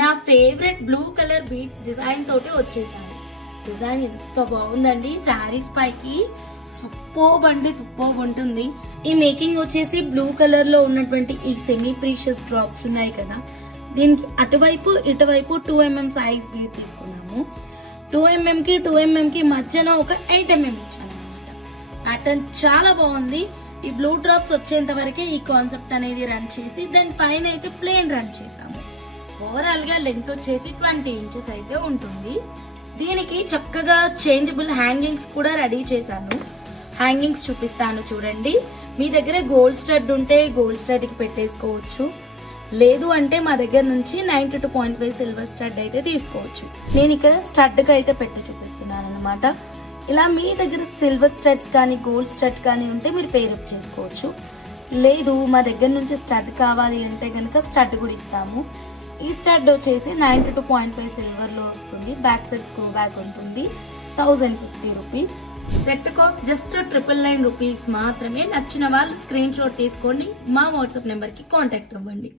నా favourite blue colour beads design తోటి వచ్చేసాను. డిజైన్ ఎంత బాగుందండి. శారీస్ పైకి సూపర్బ్ అండి, సూపర్బ్ ఉంటుంది. ఈ మేకింగ్ వచ్చేసి బ్లూ కలర్ లో ఉన్నటువంటి ఈ సెమీ ప్రీషియస్ డ్రాప్స్ ఉన్నాయి కదా, దీనికి అటువైపు ఇటువైపు 2mm సైజ్ బీడ్ తీసుకున్నాము. 2mm కి 2mm కి మధ్యన ఒక 8mm ఇచ్చాను అనమాట. ప్యాటర్న్ చాలా బాగుంది. ఈ బ్లూ డ్రాప్స్ వచ్చేంత వరకే ఈ కాన్సెప్ట్ అనేది రన్ చేసి దాని పైన అయితే ప్లేన్ రన్ చేసాము. ఓవరాల్ గా లెంత్ వచ్చేసి 20 ఇంచెస్ అయితే ఉంటుంది. దీనికి చక్కగా చేంజబుల్ హ్యాంగింగ్స్ కూడా రెడీ చేశాను. హ్యాంగింగ్స్ చూపిస్తాను చూడండి. మీ దగ్గర గోల్డ్ స్టడ్ ఉంటే గోల్డ్ స్టడ్ కి పెట్టేసుకోవచ్చు, లేదు అంటే మా దగ్గర నుంచి 92.5 సిల్వర్ స్టడ్ అయితే తీసుకోవచ్చు. నేను ఇక్కడ స్టడ్ కి అయితే పెట్టి చూపిస్తున్నాను అనమాట. ఇలా మీ దగ్గర సిల్వర్ స్టడ్స్ కానీ గోల్డ్ స్టడ్ కానీ ఉంటే మీరు పేరప్ చేసుకోవచ్చు. లేదు మా దగ్గర నుంచి స్టడ్ కావాలి అంటే కనుక స్టడ్ కూడా ఇస్తాము. ఈ స్టడ్ వచ్చేసి 92.5 సిల్వర్ లో వస్తుంది. బ్యాక్ సైడ్ స్క్రూ బ్యాక్ ఉంటుంది. 1050 rupees. Set cost just 999 rupees మాత్రమే. నచ్చిన వాళ్ళు స్క్రీన్ షాట్ తీసుకోండి, మా వాట్సాప్ నెంబర్ కి కాంటాక్ట్ అవ్వండి.